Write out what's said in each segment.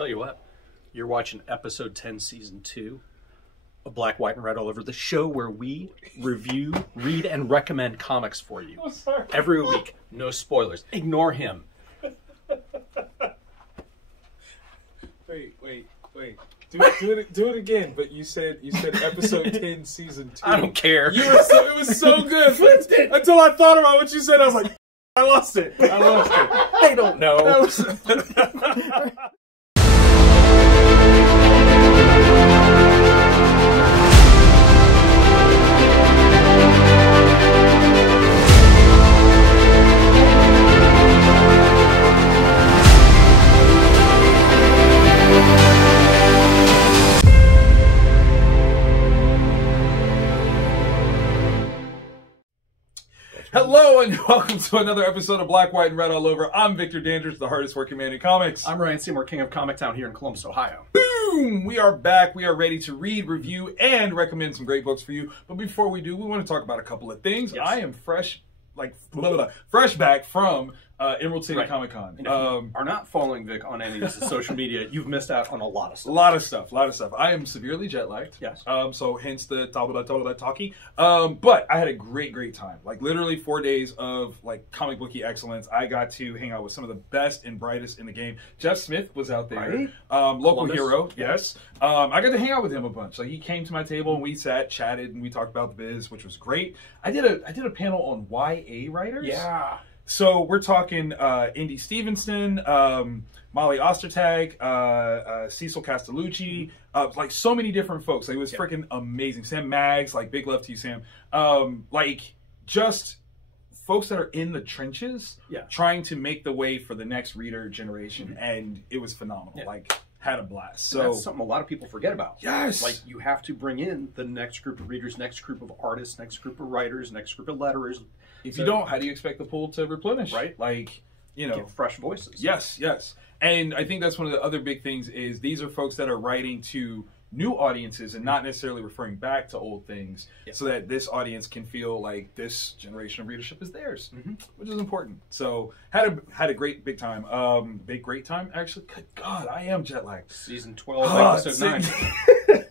tell you what, you're watching episode 10, season 2 of Black, White, and Red All Over, the show where we review, read, and recommend comics for you. Oh, sorry. Every week. No spoilers. Ignore him. Wait. Do it again. But you said episode 10, season 2. I don't care. It was so good. Until I thought about what you said, I was like, I lost it. They don't know. Hello and welcome to another episode of Black, White, and Red All Over. I'm Victor Dandridge, the hardest working man in comics. I'm Ryan Seymour, king of Comic Town here in Columbus, Ohio. Boom! We are back. We are ready to read, review, and recommend some great books for you. But before we do, we want to talk about a couple of things. Yes. I am fresh back from Emerald City Comic Con. If you are not following Vic on any of the social media, you've missed out on a lot of stuff. A lot of stuff. I am severely jet lagged. Yes. So hence the talkie. But I had a great time. Like literally 4 days of like comic booky excellence. I got to hang out with some of the best and brightest in the game. Jeff Smith was out there. Right. Local hero. Yes. I got to hang out with him a bunch. Like he came to my table and we sat, chatted, and we talked about the biz, which was great. I did a panel on YA writers. Yeah. So we're talking Indy Stevenson, Molly Ostertag, Cecil Castellucci, like so many different folks. Like, it was freaking amazing. Sam Maggs, like big love to you, Sam. Like just folks that are in the trenches, trying to make the way for the next reader generation, and it was phenomenal. Yeah. Like had a blast. So that's something a lot of people forget about. Yes. Like you have to bring in the next group of readers, next group of artists, next group of writers, next group of letterers. If you don't, how do you expect the pool to replenish? Right. Like, you know. Get fresh voices. Yes. And I think that's one of the other big things is these are folks that are writing to new audiences and not necessarily referring back to old things so that this audience can feel like this generation of readership is theirs, which is important. So had a great time. Great time, actually. Good God, I am jet lagged. Season 12, episode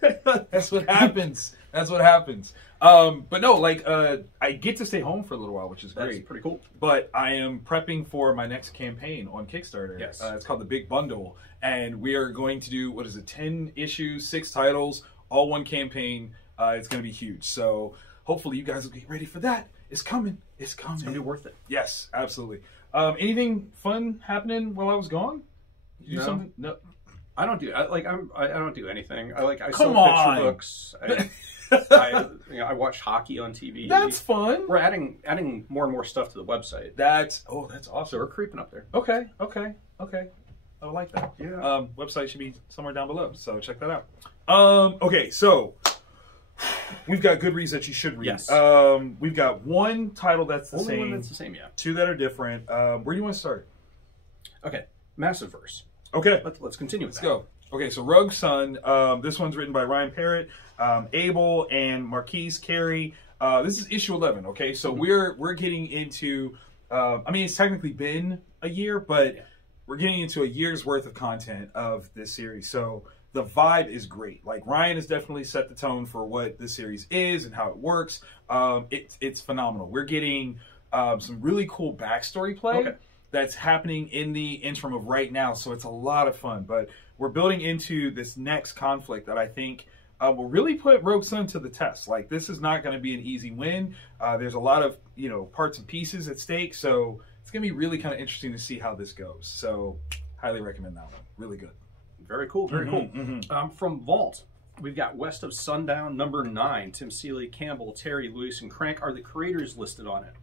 9. That's what happens. But no, like I get to stay home for a little while, which is great. That's pretty cool. But I am prepping for my next campaign on Kickstarter. Yes. It's called The Big Bundle. And we are going to do, 10 issues, 6 titles, all one campaign. It's going to be huge. So hopefully you guys will get ready for that. It's coming. It's going to be worth it. Yes, absolutely. Anything fun happening while I was gone? Did you do something? No. I don't do. I don't do anything. I Come sell on. picture books. I watch hockey on TV. That's fun. We're adding more and more stuff to the website. That's awesome. So we're creeping up there. Okay. I like that. Yeah. Website should be somewhere down below, so check that out. Okay, so we've got good reads that you should read. Yes. We've got one title that's the Only same. one that's the same, yeah. 2 that are different. Where do you want to start? Okay, Massive Verse. Okay. Let's continue. Let's go. Okay, so Rogue Sun. This one's written by Ryan Parrott, Abel, and Marquise Carey. This is issue 11. Okay, so we're getting into. I mean, it's technically been a year, but we're getting into a year's worth of content of this series. So the vibe is great. Like Ryan has definitely set the tone for what this series is and how it works. It's phenomenal. We're getting some really cool backstory play. Okay. That's happening in the interim of right now, so it's a lot of fun. But we're building into this next conflict that I think will really put Rogue Sun to the test. Like, this is not going to be an easy win. There's a lot of, parts and pieces at stake, so it's going to be really kind of interesting to see how this goes. So, highly recommend that one. Really good. Very cool, very cool. From Vault, we've got West of Sundown, number 9. Tim Seeley, Campbell, Terry, Lewis, and Crank are the creators listed on it.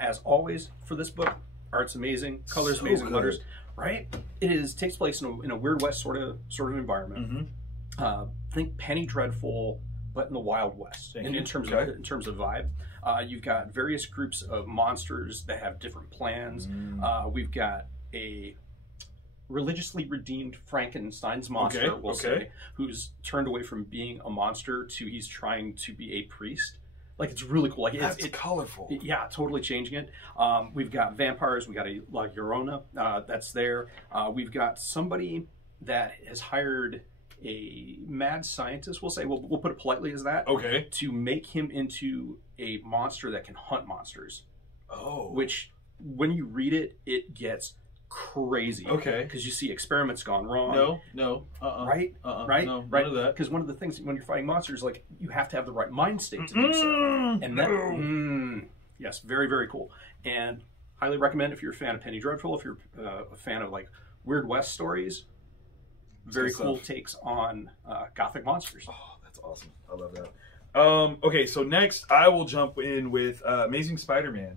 As always, for this book, art's amazing, colors So amazing, good. letters. Right? It takes place in a Weird West sort of environment. Think Penny Dreadful, but in the Wild West. In terms of vibe, you've got various groups of monsters that have different plans. We've got a religiously redeemed Frankenstein's monster, we'll say, who's turned away from being a monster to he's trying to be a priest. Like, it's really cool. Like, it's colorful. Yeah, totally changing it. We've got vampires. We got a La Llorona that's there. We've got somebody that has hired a mad scientist, we'll say, we'll put it politely as that, Okay. to make him into a monster that can hunt monsters. Oh. Which, when you read it, it gets crazy. Okay. Because you see experiments gone wrong. No. Right? Right? No, right. None of that. Because one of the things when you're fighting monsters, like, you have to have the right mind state to do so. And that, yes, very, very cool. And highly recommend if you're a fan of Penny Dreadful, if you're a fan of like Weird West stories. Very cool takes on Gothic monsters. Oh, that's awesome. I love that. Okay, so next I will jump in with Amazing Spider-Man.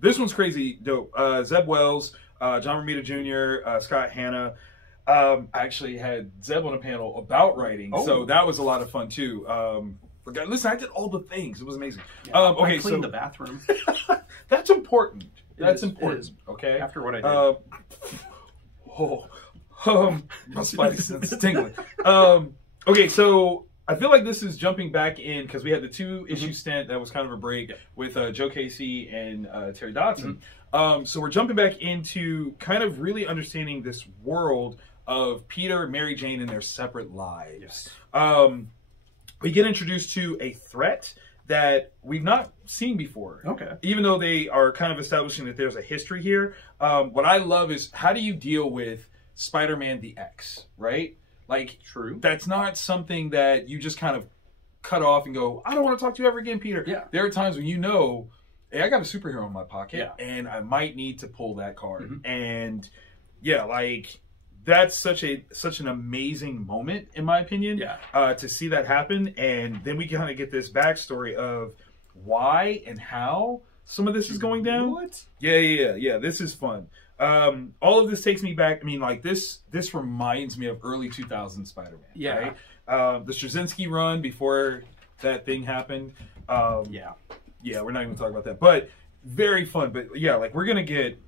This one's crazy dope. Zeb Wells, John Romita Jr., Scott Hanna. I actually had Zeb on a panel about writing, so that was a lot of fun too. Listen, I did all the things. It was amazing. Yeah, okay, I cleaned the bathroom. That's important. That's important. It is. Okay. After what I did. My spidey sense is tingling. Okay, so I feel like this is jumping back in because we had the 2-issue stint that was kind of a break with Joe Casey and Terry Dodson. So we're jumping back into kind of really understanding this world of Peter and Mary Jane and their separate lives. Yes. We get introduced to a threat that we've not seen before. Okay. Even though they are kind of establishing that there's a history here. What I love is how do you deal with Spider-Man the X, right? Like, true. That's not something that you just kind of cut off and go, I don't want to talk to you ever again, Peter. Yeah. There are times when you know, hey, I got a superhero in my pocket, yeah, and I might need to pull that card. And yeah, like that's such an amazing moment, in my opinion, to see that happen. And then we kind of get this backstory of why and how some of this is going down. What? Yeah. This is fun. All of this takes me back. I mean, like this reminds me of early 2000s Spider-Man. Yeah. Right? The Straczynski run before that thing happened. Yeah, we're not even talking about that, but very fun. But yeah, like we're gonna get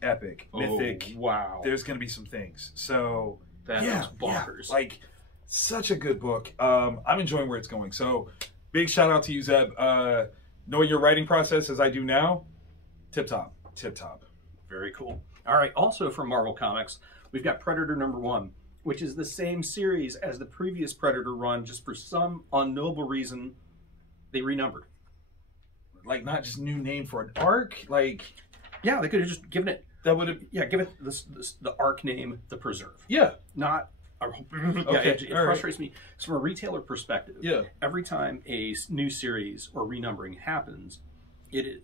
epic, mythic. Wow. There's gonna be some things. So that was bonkers. Like such a good book. I'm enjoying where it's going. So big shout out to you, Zeb. Knowing your writing process as I do now, tip top. Very cool. All right. Also from Marvel Comics, we've got Predator #1, which is the same series as the previous Predator run. Just for some unknowable reason, they renumbered. Like not just new name for an arc. Like yeah, they could have just given it. That would have give it the arc name, The Preserve. Yeah. Not. Okay. It frustrates me. So from a retailer perspective, every time a new series or renumbering happens,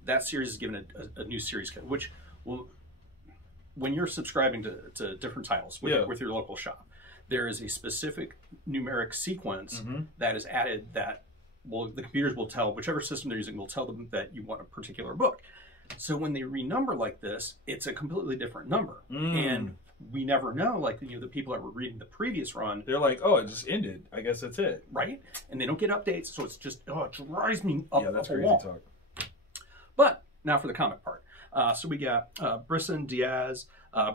that series is given a new series code, which will, when you're subscribing to different titles with your local shop, there is a specific numeric sequence that is added that the computers will tell, whichever system they're using will tell them that you want a particular book. So when they renumber like this, it's a completely different number. And we never know, like, the people that were reading the previous run, they're like, oh, it just ended. I guess that's it. Right? And they don't get updates, so it's just, it drives me up. Yeah, that's up crazy talk. But now for the comic part. So we got Brisson, Diaz,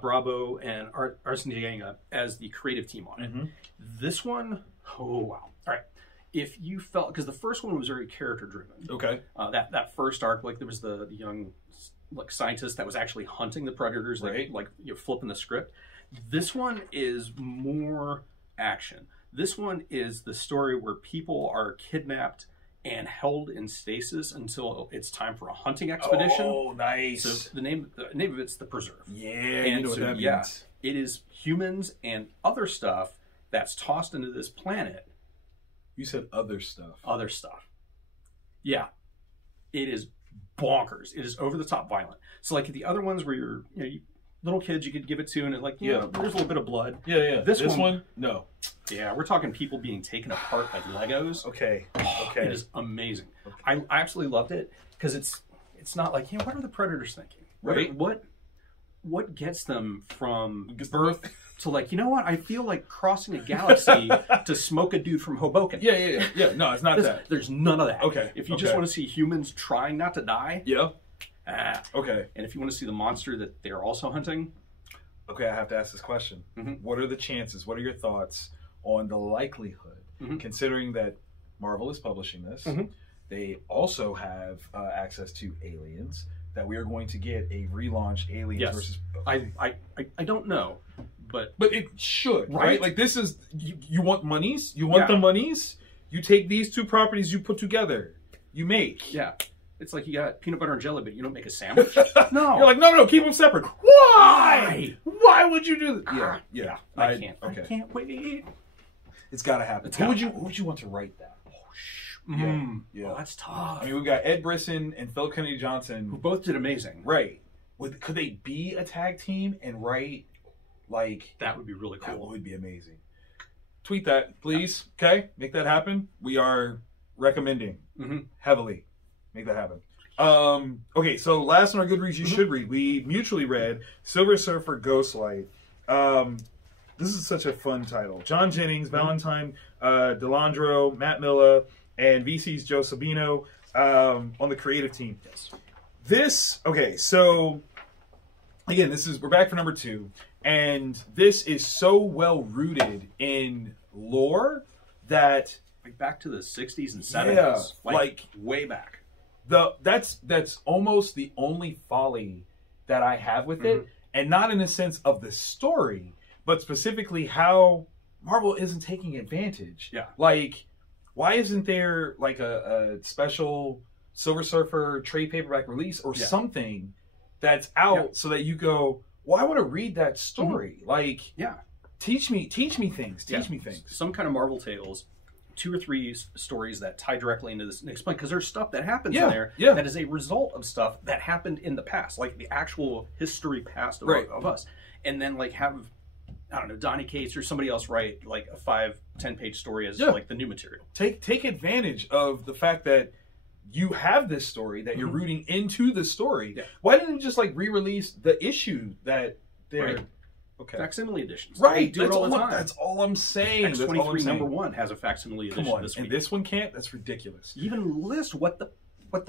Bravo, and Arsendianga as the creative team on it. This one, oh, wow. All right. If you felt, because the first one was very character driven. Okay. That first arc, like there was the young scientist that was actually hunting the predators, like you're flipping the script. This one is more action. This one is the story where people are kidnapped and held in stasis until it's time for a hunting expedition. Oh, nice. So the name of it's The Preserve. Yeah, and you know what that means. Yeah, it is humans and other stuff that's tossed into this planet. You said other stuff. Other stuff. Yeah. It is bonkers. It is over the top violent. So like the other ones where you're, little kids you could give it to and it's like, there's a little bit of blood. Yeah. This one? No. Yeah, we're talking people being taken apart like Legos. Okay. It is amazing. Okay. I absolutely loved it because it's not like, what are the predators thinking? Right. What gets them from birth to like, what? I feel like crossing a galaxy to smoke a dude from Hoboken. Yeah. No, it's not that. There's none of that. Okay. If you just want to see humans trying not to die. Yeah. Okay. And if you want to see the monster that they're also hunting. Okay, I have to ask this question. What are the chances? What are your thoughts on the likelihood, considering that Marvel is publishing this, they also have access to Aliens, that we are going to get a relaunch Aliens versus... I don't know, but it should, right? Like this is you want monies, you want Yeah. the monies. You take these two properties you put together, you make. Yeah. It's like you got peanut butter and jelly, but you don't make a sandwich. No. You're like, no, keep them separate. Why? Why would you do that? Yeah. I can't. Okay. I can't wait. It's got to happen. Who would you want to write that? Yeah. Well, that's tough. I mean, we've got Ed Brisson and Philip Kennedy Johnson, who both did amazing. Right. Could they be a tag team and write like that? Would be really cool. That would be amazing. Tweet that, please. Yeah. Okay, make that happen. We are recommending heavily. Make that happen. Okay, so last on our Goodreads you should read. We mutually read Silver Surfer Ghostlight. This is such a fun title. John Jennings, Valentine Delandro, Matt Milla, and VC's Joe Sabino on the creative team. Yes. So again, we're back for number 2, and this is so well rooted in lore that back to the 60s and 70s. Yeah, like way back. That's almost the only folly that I have with it, and not in the sense of the story, but specifically how Marvel isn't taking advantage. Yeah. Like, why isn't there like a special Silver Surfer trade paperback release or something that's out so that you go, well, I want to read that story. Like, teach me things. Teach me things. Some kind of Marvel Tales. 2 or 3 stories that tie directly into this and explain, because there's stuff that happens in there that is a result of stuff that happened in the past, like the actual history past of us, and then like have, I don't know, Donny Cates or somebody else write like a 5-10 page story as like the new material. Take advantage of the fact that you have this story, that you're rooting into the story. Why didn't you just like re-release the issue that they're facsimile editions. Right. Do it all the time. That's all I'm saying. X-23 number 1 has a facsimile edition. Come on. This week. And this one can't? That's ridiculous. You even list what the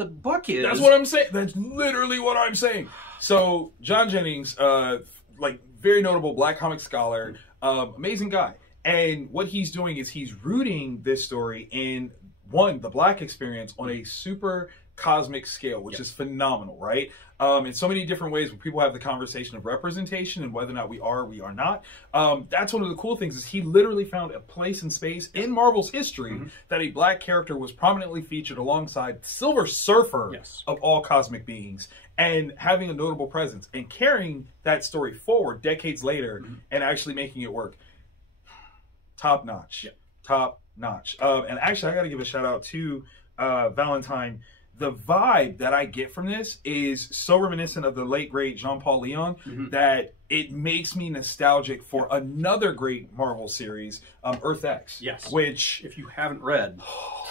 book is. That's what I'm saying. That's literally what I'm saying. So John Jennings, like very notable Black comic scholar, amazing guy. And what he's doing is he's rooting this story in the Black experience on a super cosmic scale, which is phenomenal, right? In so many different ways where people have the conversation of representation and whether or not we are not. That's one of the cool things is he literally found a place and space in Marvel's history that a Black character was prominently featured alongside Silver Surfer of all cosmic beings, and having a notable presence and carrying that story forward decades later and actually making it work. Top notch. Top notch. And actually, I got to give a shout out to Valentine. The vibe that I get from this is so reminiscent of the late, great Jean-Paul Leon that it makes me nostalgic for another great Marvel series, Earth X. Yes. Which, if you haven't read,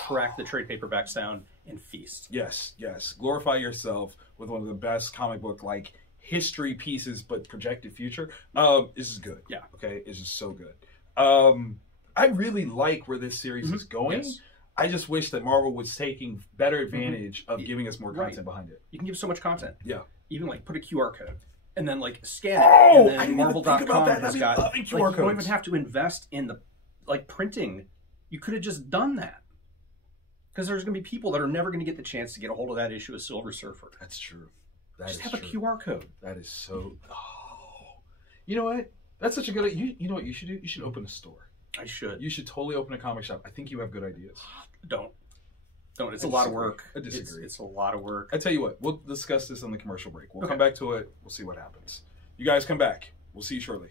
track the trade paperbacks down and feast. Yes. Glorify yourself with one of the best comic book, like, history pieces, but projected future. This is good. Yeah. Okay? It's just so good. I really like where this series is going. Yes. I just wish that Marvel was taking better advantage of giving us more content behind it. You can give so much content. Yeah. Even like put a QR code and then like scan it. And then Marvel.com has got QR codes. You don't even have to invest in the like printing. You could have just done that. Because there's going to be people that are never going to get the chance to get a hold of that issue of Silver Surfer. That's true. Just have a QR code. That is so... Oh. You know what? That's such a good... You know what you should do? You should open a store. I should. You should totally open a comic shop. I think you have good ideas. Don't. It's a lot of work. I disagree. It's a lot of work. I tell you what, we'll discuss this on the commercial break. We'll come back to it. We'll see what happens. You guys come back. We'll see you shortly.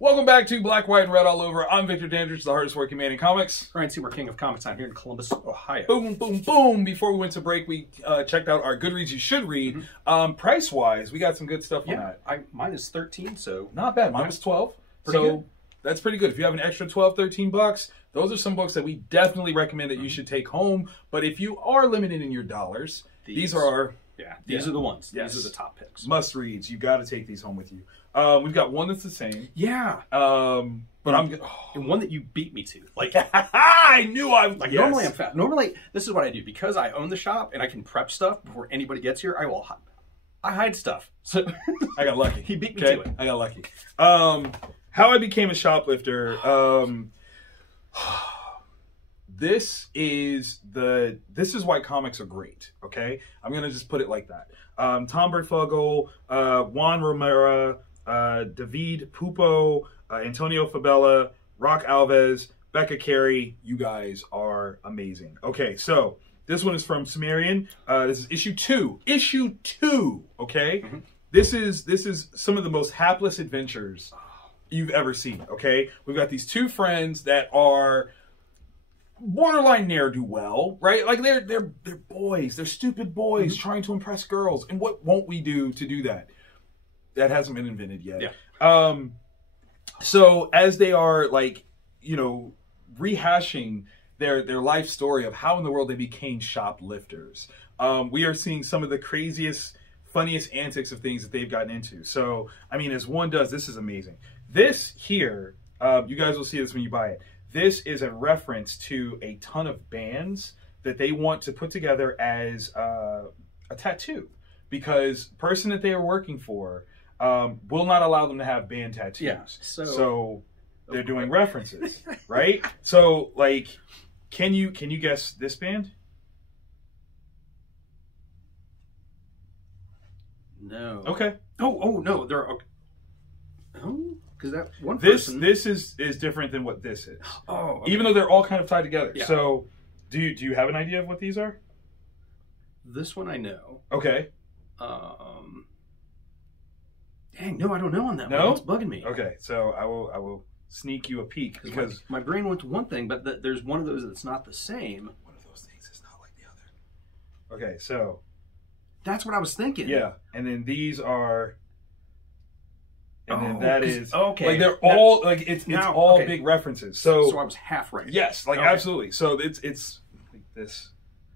Welcome back to Black, White, and Red All Over. I'm Victor Dandridge, the hardest working man in comics. Ryan Seymour, King of Comics. I'm here in Columbus, Ohio. Boom, boom, boom. Before we went to break, we checked out our Goodreads You Should Read. Price-wise, we got some good stuff on that. Mine is 13, so... Not bad. Mine was 12. Pretty good. That's pretty good. If you have an extra 12, 13 bucks, those are some books that we definitely recommend that you should take home. But if you are limited in your dollars, these are our... These are the ones. Yes. These are the top picks. Must reads. You got to take these home with you. We've got one that's the same. Yeah. But I'm and one that you beat me to. Like I knew I like. Yes. Normally I'm fat. Normally this is what I do because I own the shop and I can prep stuff before anybody gets here. I hide stuff. So I got lucky. He beat me to it. I got lucky. How I became a shoplifter. This is why comics are great. Okay, I'm gonna just put it like that. Tom Bertfogel, Juan Romero, David Pupo, Antonio Fabella, Rock Alves, Becca Carey. You guys are amazing. Okay, so this one is from Sumerian. This is issue 2. Issue 2. Okay, this is some of the most hapless adventures you've ever seen. Okay, we've got these two friends that are borderline ne'er-do-well, right? Like they're boys, they're stupid boys trying to impress girls. And what won't we do to do that? That hasn't been invented yet. Yeah. So as they are like, rehashing their life story of how in the world they became shoplifters, we are seeing some of the craziest, funniest antics of things that they've gotten into. So, I mean, as one does, this is amazing. This here, you guys will see this when you buy it. This is a reference to a ton of bands that they want to put together as a tattoo, because the person that they are working for will not allow them to have band tattoos. Yeah, so they're doing references, right? So, like, can you guess this band? No. Okay. Oh no, they're okay. Oh. Because that one person... This is different than what this is. Oh, okay. Even though they're all kind of tied together. Yeah. So, do you have an idea of what these are? This one I know. Okay. Dang, no, I don't know on that one. It's bugging me. Okay, so I will sneak you a peek because my brain went to one thing, but there's one of those that's not the same. One of those things is not like the other. Okay, so that's what I was thinking. Yeah, and then these are. And then that is okay. Like they're all like it's all big references. So I was half right. Yes, like absolutely. So it's like this.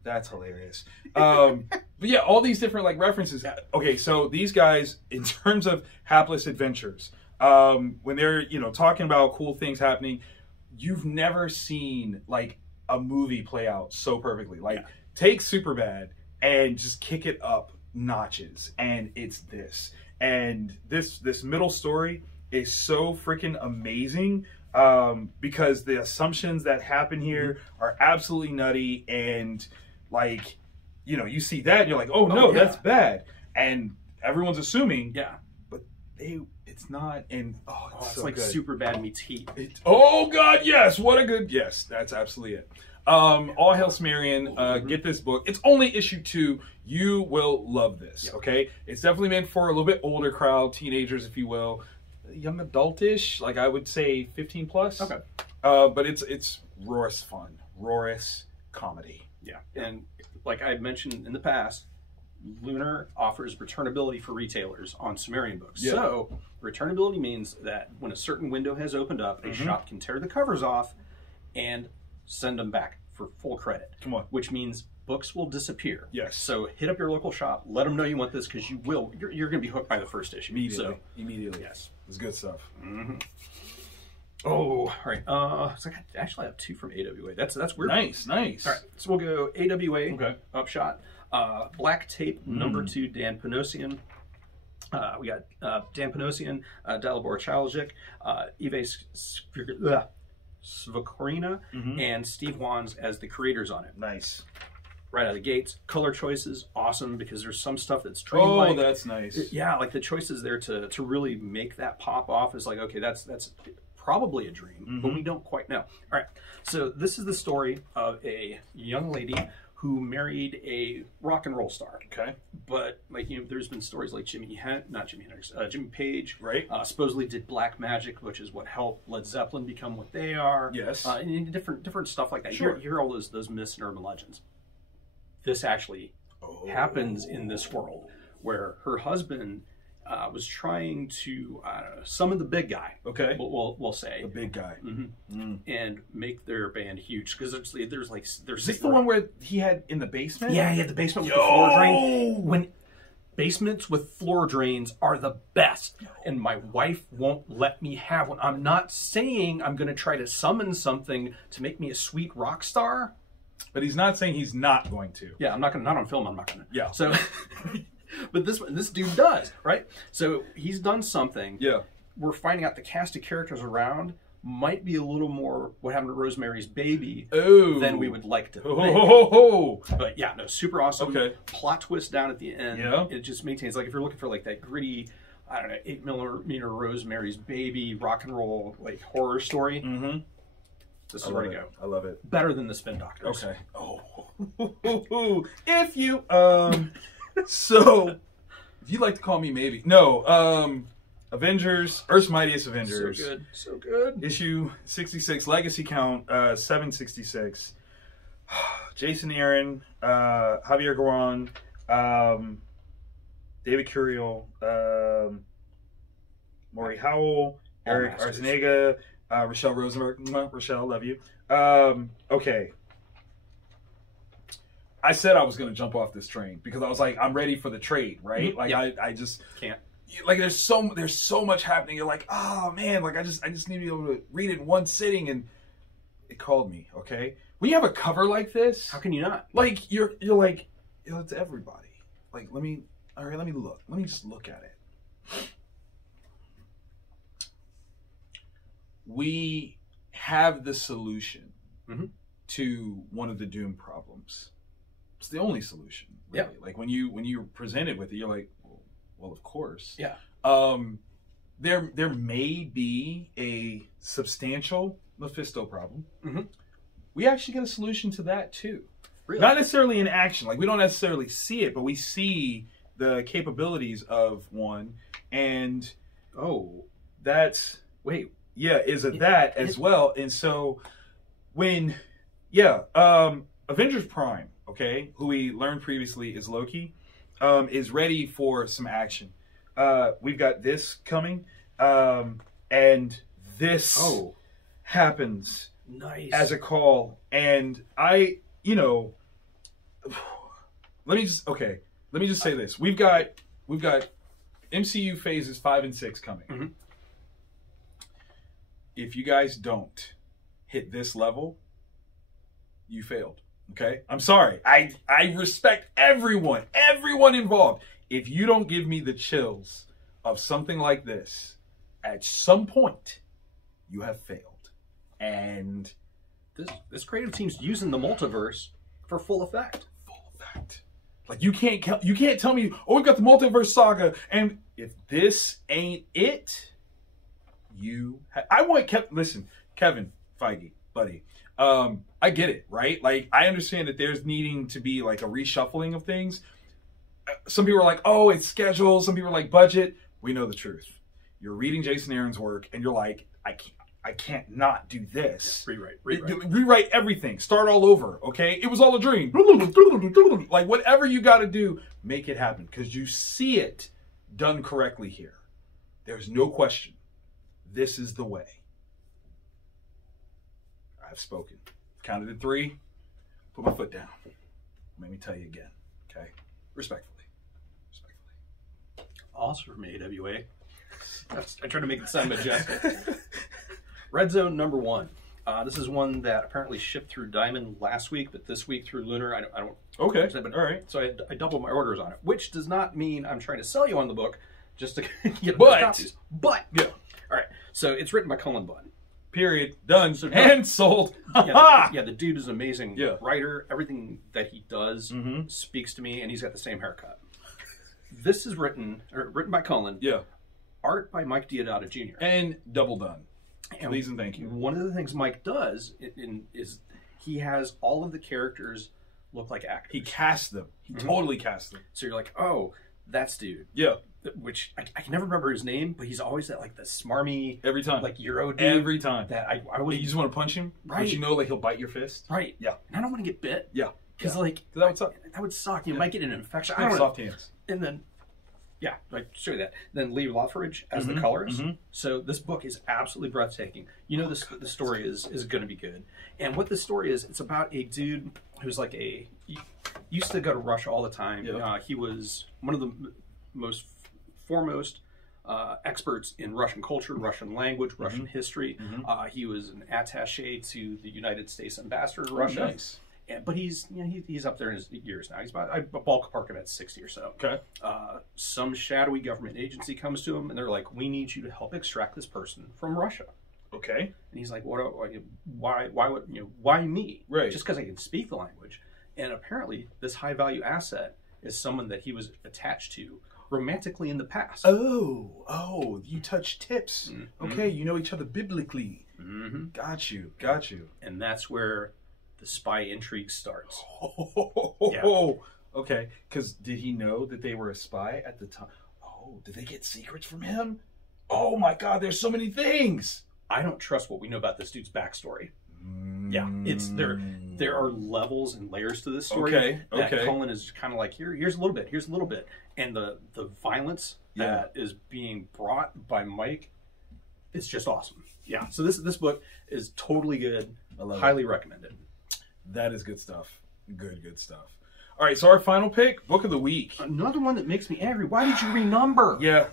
That's hilarious. But yeah, all these different like references. Okay, so these guys, in terms of hapless adventures, when they're talking about cool things happening, you've never seen like a movie play out so perfectly. Like take Superbad and just kick it up notches, and it's this. And this middle story is so freaking amazing because the assumptions that happen here are absolutely nutty. And like, you see that and you're like, oh no, that's bad. And everyone's assuming, but it's not. And it's so like good. Superbad meets Heat. Oh God, yes! What a good that's absolutely it. All hail Sumerian. Get this book. It's only issue 2. You will love this. Okay, it's definitely meant for a little bit older crowd, teenagers, if you will, young adultish. Like I would say 15 plus. Okay. But it's roarous fun, roarous comedy. Yeah, and like I mentioned in the past, Lunar offers returnability for retailers on Sumerian books. Yeah. So returnability means that when a certain window has opened up, a shop can tear the covers off and send them back for full credit. Come on. Which means books will disappear. Yes. So hit up your local shop, let them know you want this, because you will. You're going to be hooked by the first issue. Immediately. Yes. It's good stuff. Oh, all right. So I actually have 2 from AWA. That's weird. Nice. All right. So we'll go AWA. Okay. Upshot. Black Tape number 2. Dan Panosian. We got Dan Panosian, Dalibor Chiljic, Eve Svokorina, and Steve Wands as the creators on it. Nice. Right out of the gates. Color choices, awesome, because there's some stuff that's dreamlike. Oh, that's nice. Yeah, like the choices there to really make that pop off is like, okay, that's probably a dream, but we don't quite know. All right, so this is the story of a young lady who married a rock and roll star. Okay. But like there's been stories like Jimmy Page, right? Supposedly did black magic, which is what helped Led Zeppelin become what they are. Yes. And different stuff like that. Sure. You hear all those myths and urban legends. This actually happens in this world, where her husband was trying to summon the big guy. Okay. We'll say the big guy, and make their band huge, because there's Is this the one where he had in the basement? Yeah, he had the basement with the floor drain. When basements with floor drains are the best, and my wife won't let me have one. I'm not saying I'm going to try to summon something to make me a sweet rock star, but he's not saying he's not going to. Yeah, I'm not going to. Not on film. I'm not going to. Yeah. So. But this dude does, right? So he's done something. Yeah. We're finding out the cast of characters around might be a little more What Happened to Rosemary's Baby than we would like to think. But yeah, no, super awesome. Okay. Plot twist down at the end. Yeah. It just maintains, like, if you're looking for like that gritty, I don't know, 8mm Rosemary's Baby rock and roll like horror story. This is where to go. I love it. Better than the Spin Doctors. Okay. Oh. If you So, if you'd like to call me, maybe. No, Avengers, Earth's Mightiest Avengers. So good. So good. Issue 66, Legacy Count, 766. Jason Aaron, Javier Garron, David Curiel, Maury Howell, Eric Arzenega, Rochelle Rosenberg. Rochelle, love you. Okay. I said I was going to jump off this train because I was like, I'm ready for the trade, right? Like, I just can't. Like, there's so much happening. You're like, oh man, like I just need to be able to read it in one sitting, and it called me. Okay, when you have a cover like this, how can you not? Like, you're like, it's everybody. Like, let me look. Let me just look at it. We have the solution to one of the Doom problems. It's the only solution, really. Yeah. Like when you're presented with it, you're like, well, of course. Yeah. There may be a substantial Mephisto problem. We actually get a solution to that too. Really? Not necessarily in action. Like, we don't necessarily see it, but we see the capabilities of one, and that's that as well. And so when Avengers Prime, okay, who we learned previously is Loki, is ready for some action. We've got this coming, and this happens as a call. And let me just say this. We've got MCU phases 5 and 6 coming. If you guys don't hit this level, you failed. Okay? I'm sorry. I respect everyone involved. If you don't give me the chills of something like this, at some point, you have failed. And this creative team's using the multiverse for full effect. Like, you can't tell me, we've got the multiverse saga, and if this ain't it, I want Kevin Feige, buddy. I get it, right? Like, I understand that there's needing to be like a reshuffling of things. Some people are like, it's schedule. Some people are like, budget. We know the truth. You're reading Jason Aaron's work, and you're like, I can't not do this. Rewrite everything. Start all over, okay? It was all a dream. Like, whatever you got to do, make it happen, because you see it done correctly here. There's no question. This is the way. I've spoken. Counted to 3. Put my foot down. Let me tell you again, okay? Respectfully. Also from AWA. I tried to make it sound majestic. Red Zone number 1. This is one that apparently shipped through Diamond last week, but this week through Lunar. I don't. Okay. But all right. So I doubled my orders on it, which does not mean I'm trying to sell you on the book, just to get copies. But yeah. All right. So it's written by Cullen Bunn. Period. Done. And sold. The dude is an amazing writer. Everything that he does speaks to me, and he's got the same haircut. This is written by Cullen. Yeah. Art by Mike Deodato Jr. And double done. Please and thank you. One of the things Mike does is he has all of the characters look like actors. He casts them. He totally casts them. So you're like, oh, that's dude. Yeah. Which I can never remember his name, but he's always that like the smarmy every time, like Euro dude. Every time that I always you just want to punch him, right? But you know, like he'll bite your fist, right? Yeah. And I don't want to get bit. Yeah. Because like that would suck. That would suck. You might get an infection. I have soft hands. And then, yeah, like show you that. Then Lee Lothridge as the colorist. So this book is absolutely breathtaking. You know, the story is going to be good. And what the story is, it's about a dude who's like he used to go to Russia all the time. Yeah. He was one of the most foremost experts in Russian culture, Russian language, Russian history. He was an attaché to the United States ambassador to Russia. Nice. But he's he's up there in his years now. He's about I ballpark him at 60 or so. Okay. Some shadowy government agency comes to him and they're like, "We need you to help extract this person from Russia." Okay. And he's like, why me? Right. Just because I can speak the language. And apparently, this high value asset is someone that he was attached to romantically in the past. Oh, you touch tips. Okay, you know each other biblically. Got you. And that's where the spy intrigue starts. Okay, because did he know that they were a spy at the time? Oh, did they get secrets from him? Oh my God, there's so many things. I don't trust what we know about this dude's backstory. Yeah, it's there are levels and layers to this story. Okay. Cullen is kind of like here's a little bit, and the violence that is being brought by Mike, it's just awesome. Yeah, so this book is totally good. Highly recommended. That is good stuff. Good stuff. All right, so our final pick, book of the week. Another one that makes me angry. Why did you renumber? Yeah.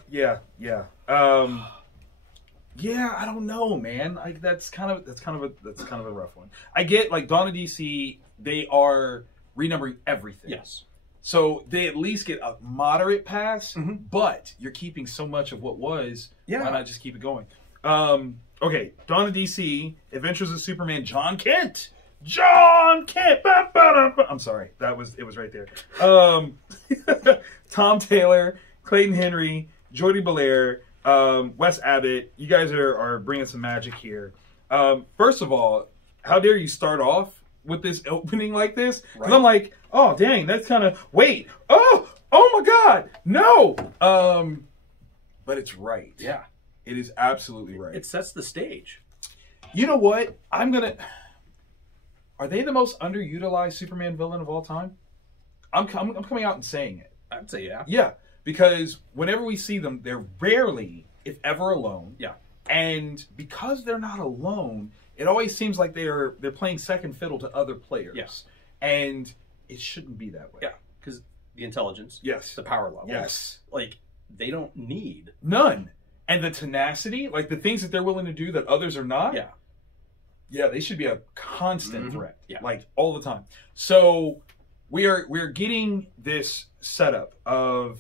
Yeah, I don't know, man. That's kind of a rough one. I get like Dawn of DC, they are renumbering everything. Yes. So they at least get a moderate pass, but you're keeping so much of what was. Yeah. Why not just keep it going? Okay, Dawn of DC, Adventures of Superman, John Kent. I'm sorry, it was right there. Tom Taylor, Clayton Henry, Jordy Belair, Wes Abbott. You guys are bringing some magic here. First of all, how dare you start off with this opening like this? Because I'm like, oh dang, that's kind of oh my God, no. But it's right. Yeah, it is absolutely right. It sets the stage. You know what? Are they the most underutilized Superman villain of all time? I'm coming out and saying it. I'd say yeah. Yeah, because whenever we see them, they're rarely, if ever, alone. Yeah. And because they're not alone, it always seems like they're playing second fiddle to other players. Yes. And it shouldn't be that way. Yeah, because the intelligence, yes, the power level, yes, like they don't need none, and the tenacity, like the things that they're willing to do that others are not. Yeah. Yeah, they should be a constant threat, yeah, like all the time. So we're getting this setup of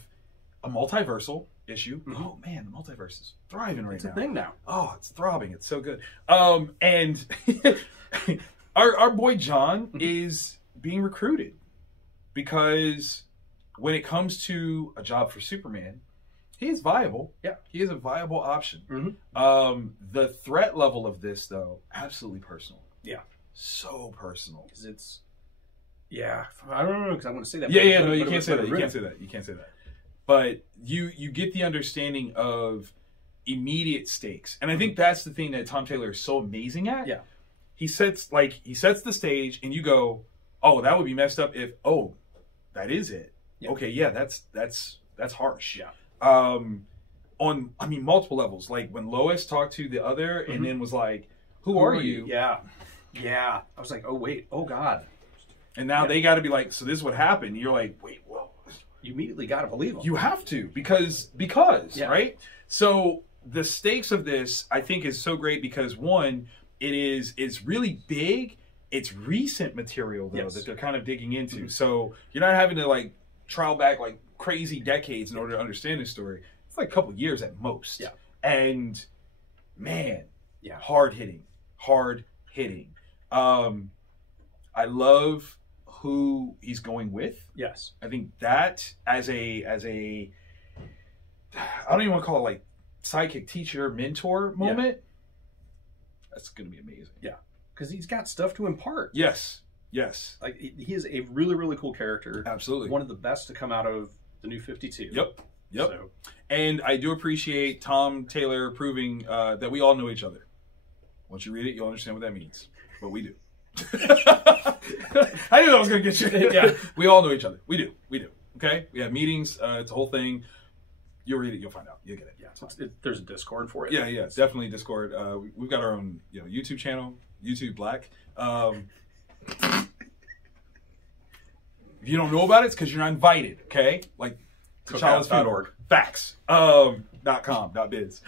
a multiversal issue. Oh man, the multiverse is thriving right now. It's a thing now. Oh, it's throbbing. It's so good. And our boy John is being recruited because when it comes to a job for Superman, he is viable. Yeah, he is a viable option. The threat level of this, though, absolutely personal. Yeah, so personal because it's. Yeah, I don't know because I'm going to say that. Yeah, no, you can't say that. You can't say that. You can't say that. But you get the understanding of immediate stakes, and I think that's the thing that Tom Taylor is so amazing at. Yeah, he sets the stage, and you go, "Oh, that would be messed up if that is it." Yeah. Okay, yeah, that's harsh. Yeah. On multiple levels, like when Lois talked to the other, and then was like, "Who are you?" Yeah. I was like, "Oh wait, oh God." And now they got to be like, "So this is what happened." You're like, "Wait, whoa." You immediately got to believe them. You have to because right? So the stakes of this, I think, is so great because one, it's really big. It's recent material though that they're kind of digging into. So you're not having to like trial back like crazy decades in order to understand this story. It's like a couple years at most. Yeah. And man, hard hitting. I love who he's going with. Yes. I think that as a I don't even want to call it like sidekick, teacher, mentor moment. That's going to be amazing. Yeah, because he's got stuff to impart. Yes. Yes. Like, he is a really, really cool character. Absolutely. One of the best to come out of the New 52. Yep. Yep. So, and I do appreciate Tom Taylor proving that we all know each other. Once you read it, you'll understand what that means. But we do. I knew that was going to get you. Yeah. We all know each other. We do. We do. Okay? We have meetings. It's a whole thing. You'll read it. You'll find out. You'll get it. Yeah. There's a Discord for it. Yeah, yeah. Definitely Discord. We've got our own YouTube channel, YouTube Black. If you don't know about it, it's because you're not invited, okay? Like, T'Challa's.org. Facts. .com, .biz.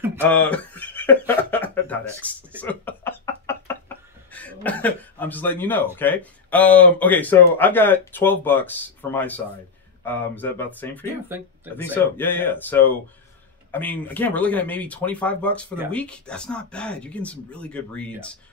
.x. So, I'm just letting you know, okay? Okay, so I've got $12 for my side. Is that about the same for you? Yeah, I think so. Yeah. So, I mean, again, we're looking at maybe $25 for the week. That's not bad. You're getting some really good reads. Yeah.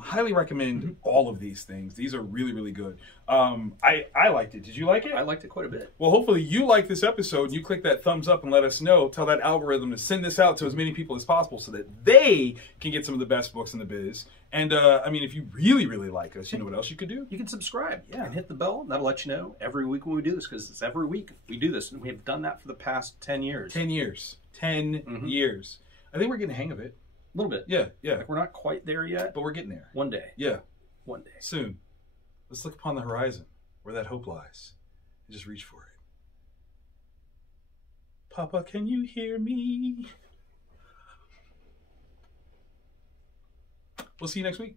Highly recommend all of these things. These are really, really good. I liked it. Did you like it? I liked it quite a bit. Well, hopefully you like this episode and you click that thumbs up and let us know. Tell that algorithm to send this out to as many people as possible so that they can get some of the best books in the biz. And, I mean, if you really, really like us, you know what else you could do? You can subscribe. Yeah. And hit the bell. That'll let you know every week when we do this, because it's every week we do this. And we have done that for the past 10 years. 10 years. 10 years. I think we're getting the hang of it. A little bit. Yeah, yeah. Like, we're not quite there yet. But we're getting there. One day. Yeah. One day. Soon. Let's look upon the horizon where that hope lies and just reach for it. Papa, can you hear me? We'll see you next week.